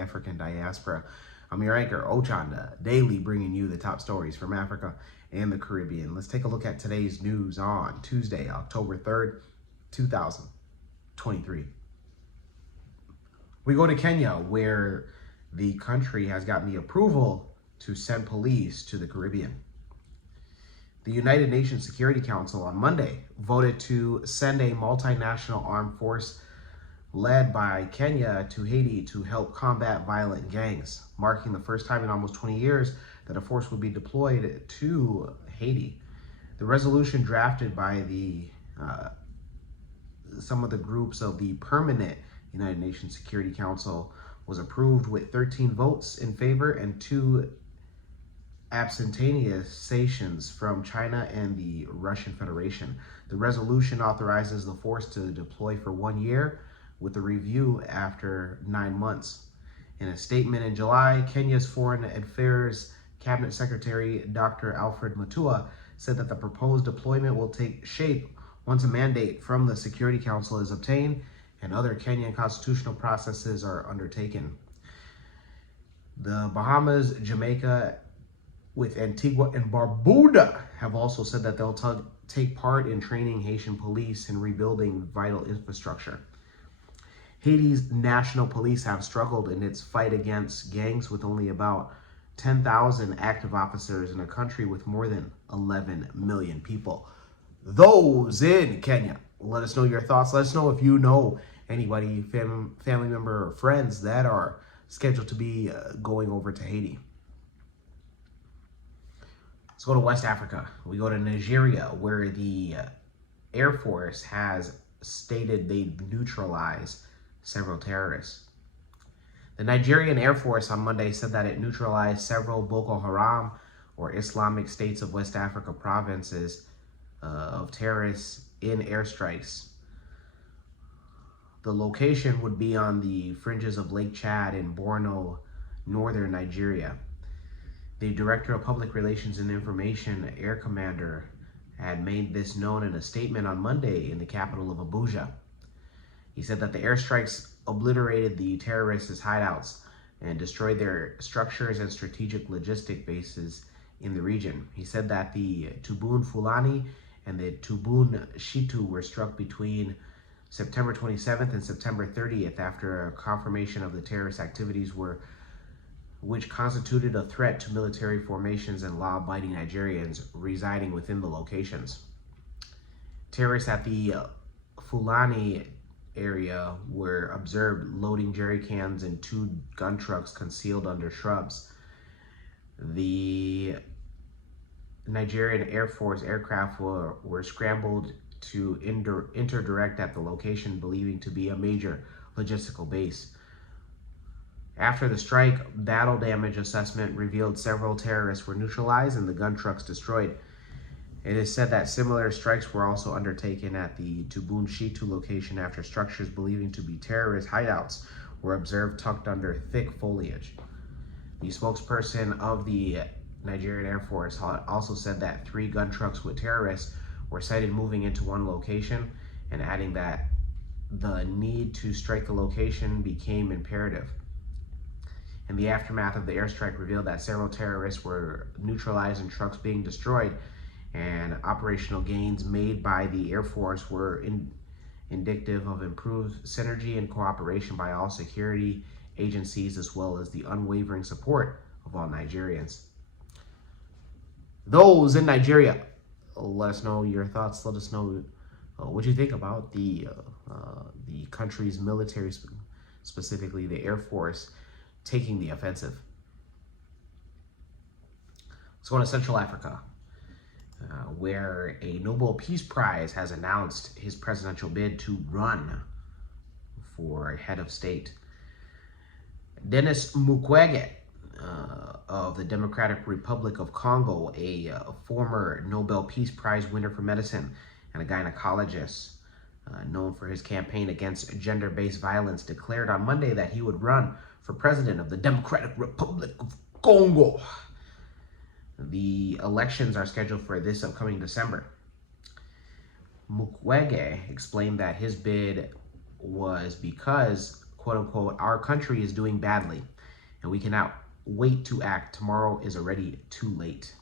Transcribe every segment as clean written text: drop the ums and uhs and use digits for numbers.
African diaspora. I'm your anchor, Ochanda, daily bringing you the top stories from Africa and the Caribbean. Let's take a look at today's news on Tuesday, October 3rd, 2023. We go to Kenya, where the country has gotten the approval to send police to the Caribbean. The United Nations Security Council on Monday voted to send a multinational armed force led by Kenya to Haiti to help combat violent gangs, marking the first time in almost 20 years that a force would be deployed to Haiti. The resolution drafted by some of the groups of the permanent United Nations Security Council was approved with 13 votes in favor and 2 abstentions from China and the Russian Federation. The resolution authorizes the force to deploy for 1 year with a review after 9 months. In a statement in July, Kenya's Foreign Affairs Cabinet Secretary Dr. Alfred Mutua said that the proposed deployment will take shape once a mandate from the Security Council is obtained and other Kenyan constitutional processes are undertaken. The Bahamas, Jamaica, with Antigua and Barbuda have also said that they'll take part in training Haitian police and rebuilding vital infrastructure. Haiti's national police have struggled in its fight against gangs with only about 10,000 active officers in a country with more than 11 million people. Those in Kenya, let us know your thoughts. Let us know if you know anybody, family member, or friends that are scheduled to be going over to Haiti. Let's go to West Africa. We go to Nigeria, where the Air Force has stated they neutralized several terrorists. The Nigerian Air Force on Monday said that it neutralized several Boko Haram or Islamic States of West Africa provinces of terrorists in airstrikes. The location would be on the fringes of Lake Chad in Borno, northern Nigeria. The Director of Public Relations and Information, Air Commander, had made this known in a statement on Monday in the capital of Abuja. He said that the airstrikes obliterated the terrorists' hideouts and destroyed their structures and strategic logistic bases in the region. He said that the Tubun Fulani and the Tubun Shitu were struck between September 27th and September 30th after a confirmation of the terrorist activities which constituted a threat to military formations and law-abiding Nigerians residing within the locations. Terrorists at the Fulani area were observed loading jerry cans in 2 gun trucks concealed under shrubs. The Nigerian Air Force aircraft were scrambled to interdirect at the location, believing to be a major logistical base. After the strike, battle damage assessment revealed several terrorists were neutralized and the gun trucks destroyed. It is said that similar strikes were also undertaken at the Tubun Shitu location after structures believing to be terrorist hideouts were observed tucked under thick foliage. The spokesperson of the Nigerian Air Force also said that 3 gun trucks with terrorists were sighted moving into one location, and adding that the need to strike the location became imperative. In the aftermath of the airstrike revealed that several terrorists were neutralized and trucks being destroyed, and operational gains made by the Air Force were indicative of improved synergy and cooperation by all security agencies, as well as the unwavering support of all Nigerians. Those in Nigeria, let us know your thoughts. Let us know what you think about the country's military, specifically the Air Force, taking the offensive. Let's go to Central Africa, where a Nobel Peace Prize has announced his presidential bid to run for head of state. Denis Mukwege of the Democratic Republic of Congo, a former Nobel Peace Prize winner for medicine and a gynecologist known for his campaign against gender-based violence, declared on Monday that he would run for president of the Democratic Republic of Congo. The elections are scheduled for this upcoming December. Mukwege explained that his bid was because, quote unquote, "Our country is doing badly, and we cannot wait to act. Tomorrow is already too late."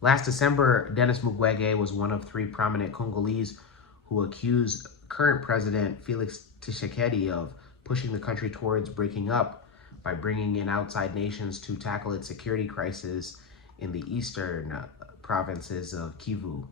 Last December, Denis Mukwege was one of 3 prominent Congolese who accused current President Felix Tshisekedi of pushing the country towards breaking up by bringing in outside nations to tackle its security crisis in the eastern provinces of Kivu.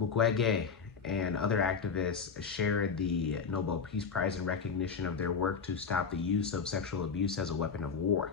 Mukwege and other activists shared the Nobel Peace Prize in recognition of their work to stop the use of sexual abuse as a weapon of war.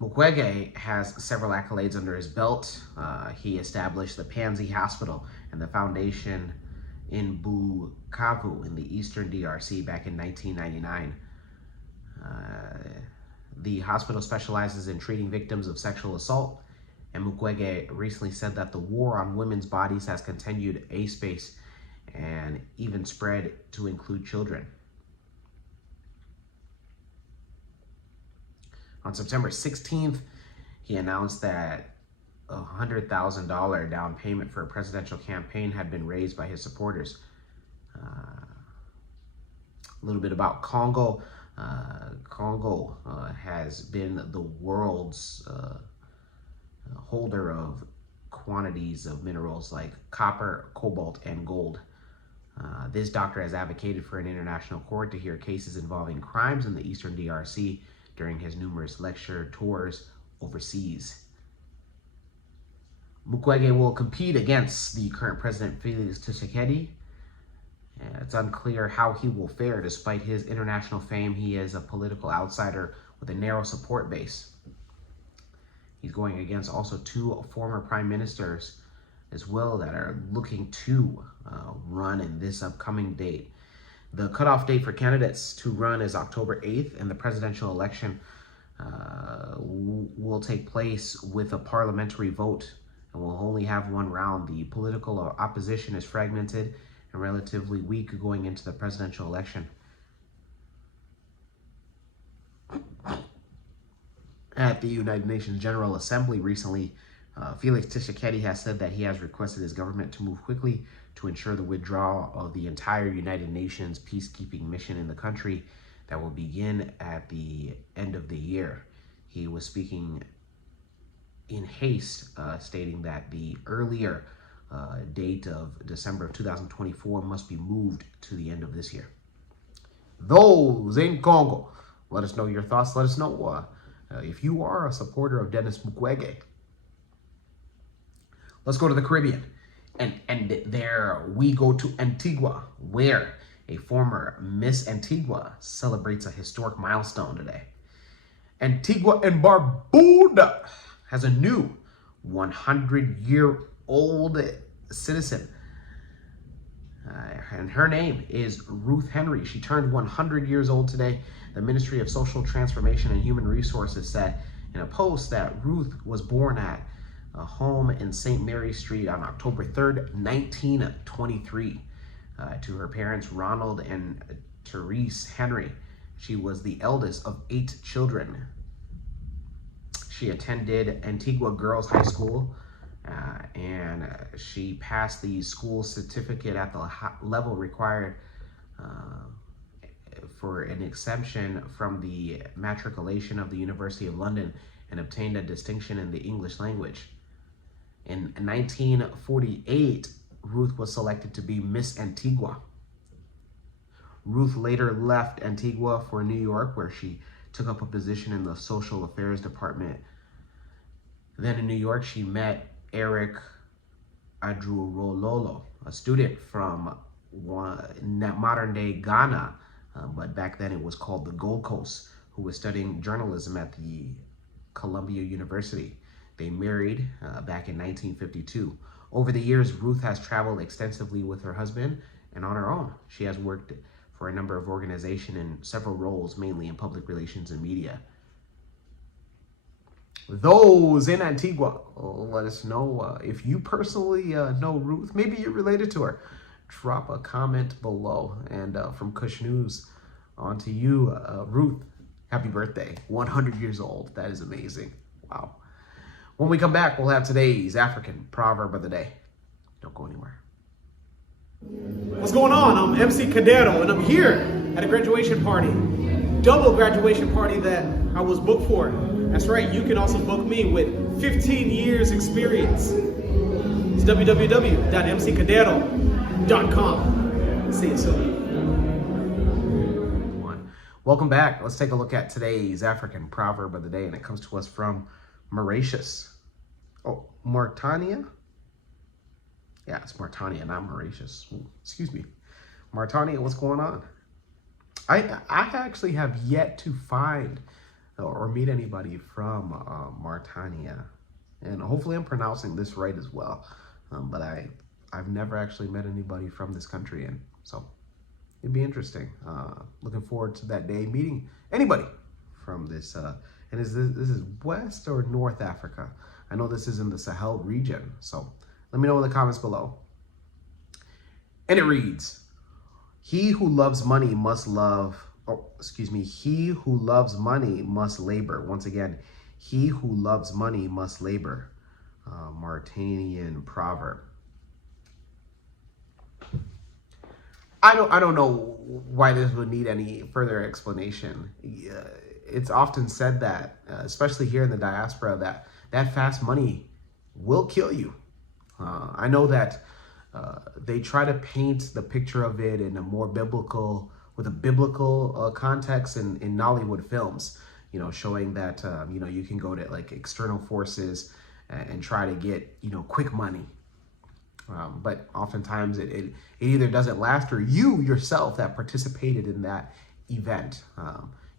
Mukwege has several accolades under his belt. He established the Panzi Hospital and the foundation in Bukavu in the eastern DRC back in 1999. The hospital specializes in treating victims of sexual assault, and Mukwege recently said that the war on women's bodies has continued apace and even spread to include children. On September 16th, he announced that a $100,000 down payment for a presidential campaign had been raised by his supporters. A little bit about Congo. Congo has been the world's holder of quantities of minerals like copper, cobalt, and gold. This doctor has advocated for an international court to hear cases involving crimes in the eastern DRC during his numerous lecture tours overseas. Mukwege will compete against the current president, Felix Tshisekedi. It's unclear how he will fare. Despite his international fame, he is a political outsider with a narrow support base. He's going against also 2 former prime ministers as well that are looking to run in this upcoming date. The cutoff date for candidates to run is October 8th, and the presidential election will take place with a parliamentary vote, and will only have 1 round. The political opposition is fragmented and relatively weak going into the presidential election. At the United Nations General Assembly recently, Felix Tshisekedi has said that he has requested his government to move quickly to ensure the withdrawal of the entire United Nations peacekeeping mission in the country that will begin at the end of the year. He was speaking in haste, stating that the earlier date of December of 2024 must be moved to the end of this year. Those in Congo, let us know your thoughts. Let us know if you are a supporter of Denis Mukwege. Let's go to the Caribbean. And there we go to Antigua, where a former Miss Antigua celebrates a historic milestone today. Antigua and Barbuda has a new 100-year-old citizen. And her name is Ruth Henry. She turned 100 years old today. The Ministry of Social Transformation and Human Resources said in a post that Ruth was born at a home in St. Mary Street on October 3rd, 1923, to her parents, Ronald and Therese Henry. She was the eldest of 8 children. She attended Antigua Girls High School, and she passed the school certificate at the level required for an exemption from the matriculation of the University of London, and obtained a distinction in the English language. In 1948, Ruth was selected to be Miss Antigua. Ruth later left Antigua for New York, where she took up a position in the Social Affairs Department. Then in New York, she met Eric Adrulolo, a student from modern-day Ghana, but back then it was called the Gold Coast, who was studying journalism at the Columbia University. They married back in 1952. Over the years, Ruth has traveled extensively with her husband and on her own. She has worked for a number of organizations in several roles, mainly in public relations and media. Those in Antigua, let us know if you personally know Ruth. Maybe you're related to her. Drop a comment below. And from Kush News, on to you, Ruth. Happy birthday. 100 years old. That is amazing. Wow. When we come back, we'll have today's African proverb of the day. Don't go anywhere. What's going on? I'm MC Cadero, and I'm here at a graduation party. Double graduation party that I was booked for. That's right, you can also book me with 15 years experience. It's www.mccadero.com. See you soon. Welcome back. Let's take a look at today's African proverb of the day, and it comes to us from Mauritius. Oh, Mauritania? Yeah, it's Mauritania, not Mauritius. Ooh, excuse me. Mauritania, what's going on? I actually have yet to find or meet anybody from Mauritania. And hopefully I'm pronouncing this right as well. But I've never actually met anybody from this country, and so it'd be interesting. Looking forward to that day meeting anybody from this. And this is West or North Africa? I know this is in the Sahel region, so let me know in the comments below. And it reads, he who loves money must he who loves money must labor. Once again, he who loves money must labor. Mauritanian proverb. I don't know why this would need any further explanation. It's often said that, especially here in the diaspora, that fast money will kill you. I know that they try to paint the picture of it in a more biblical, with a biblical context in Nollywood films, showing that, you can go to like external forces and try to get, quick money. But oftentimes it either doesn't last, or you yourself that participated in that event,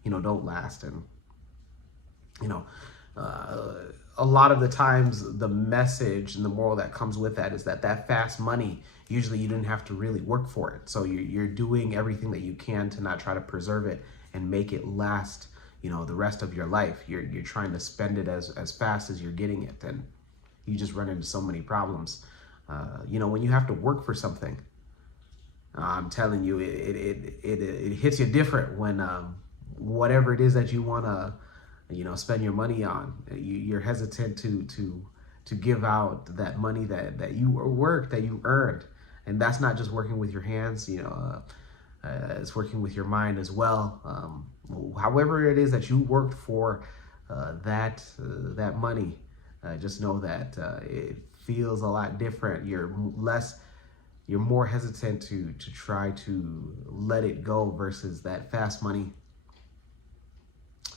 don't last. And, a lot of the times the message and the moral that comes with that is that fast money, usually you didn't have to really work for it. So you're doing everything that you can to not try to preserve it and make it last, the rest of your life. You're trying to spend it as fast as you're getting it, and you just run into so many problems. When you have to work for something, I'm telling you, it hits you different when whatever it is that you want to, spend your money on, you're hesitant to give out that money that you worked, that you earned. And that's not just working with your hands, it's working with your mind as well. However it is that you worked for that money, just know that it feels a lot different. You're more hesitant to try to let it go versus that fast money.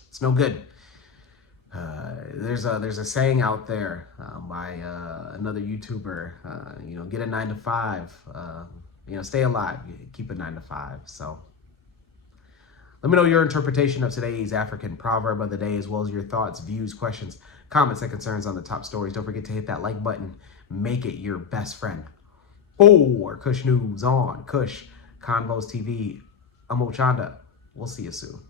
It's no good. There's a saying out there by another YouTuber, get a 9-to-5, stay alive, keep a 9-to-5. So let me know your interpretation of today's African proverb of the day, as well as your thoughts, views, questions, comments, and concerns on the top stories. Don't forget to hit that like button. Make it your best friend. For Kush News on Kush Convos TV, I'm Ochanda. We'll see you soon.